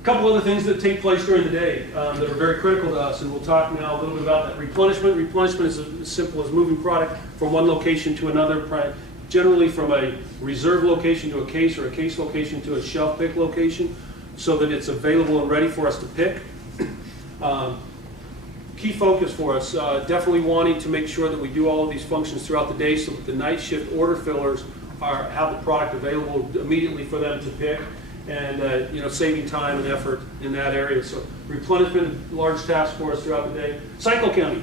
A couple other things that take place during the day that are very critical to us, and we'll talk now a little bit about that. Replenishment. Replenishment is as simple as moving product from one location to another, generally from a reserve location to a case, or a case location to a shelf pick location, so that it's available and ready for us to pick. Key focus for us, definitely wanting to make sure that we do all of these functions throughout the day so that the night shift order fillers have the product available immediately for them to pick, and saving time and effort in that area. So replenishment, large task for us throughout the day. Cycle counting.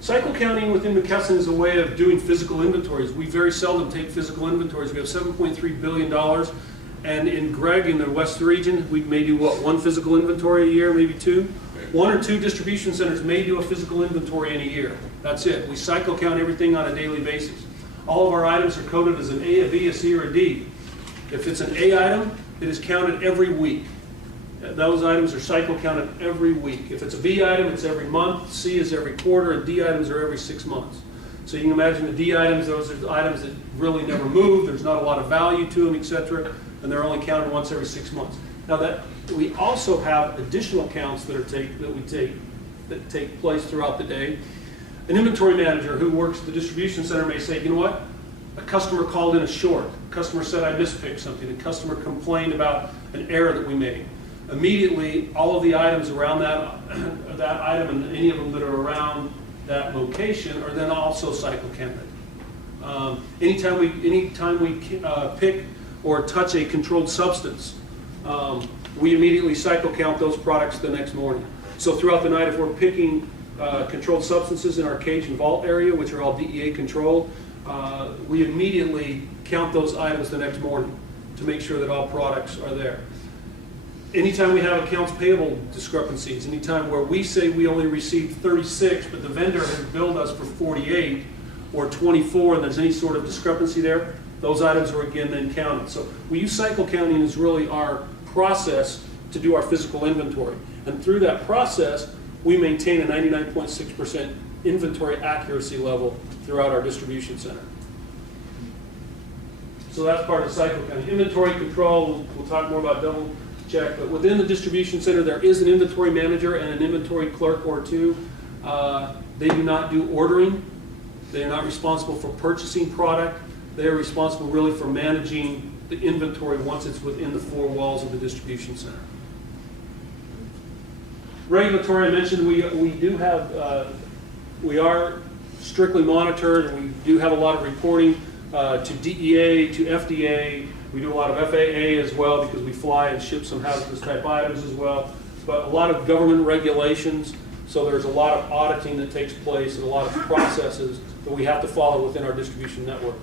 Cycle counting within McKesson is a way of doing physical inventories. We very seldom take physical inventories. We have $7.3 billion. And in Greg, in the West region, we may do, one physical inventory a year, maybe two? One or two distribution centers may do a physical inventory in a year. That's it. We cycle count everything on a daily basis. All of our items are coded as an A, a B, a C, or a D. If it's an A item, it is counted every week. Those items are cycle counted every week. If it's a B item, it's every month, C is every quarter, and D items are every 6 months. So you can imagine the D items, those are the items that really never move, there's not a lot of value to them, etc., and they're only counted once every 6 months. Now that we also have additional counts that take place throughout the day. An inventory manager who works at the distribution center may say, you know what? A customer called in a short. A customer said I mispicked something. A customer complained about an error that we made. Immediately, all of the items around that item and any of them that are around that location are then also cycle counted. Anytime we pick or touch a controlled substance, we immediately cycle count those products the next morning. So throughout the night, if we're picking controlled substances in our cage and vault area, which are all DEA controlled, we immediately count those items the next morning to make sure that all products are there. Anytime we have accounts payable discrepancies, anytime where we say we only received 36, but the vendor has billed us for 48 or 24, and there's any sort of discrepancy there, those items are again then counted. So we use cycle counting as really our process to do our physical inventory. And through that process, we maintain a 99.6% inventory accuracy level throughout our distribution center. So that's part of cycle counting. Inventory control, we'll talk more about double check, but within the distribution center there is an inventory manager and an inventory clerk or two. They do not do ordering. They are not responsible for purchasing product. They are responsible really for managing the inventory once it's within the four walls of the distribution center. Regulatory, I mentioned we are strictly monitored, and we do have a lot of reporting to DEA, to FDA. We do a lot of FAA as well because we fly and ship some hazardous type items as well. But a lot of government regulations, so there's a lot of auditing that takes place and a lot of processes that we have to follow within our distribution network.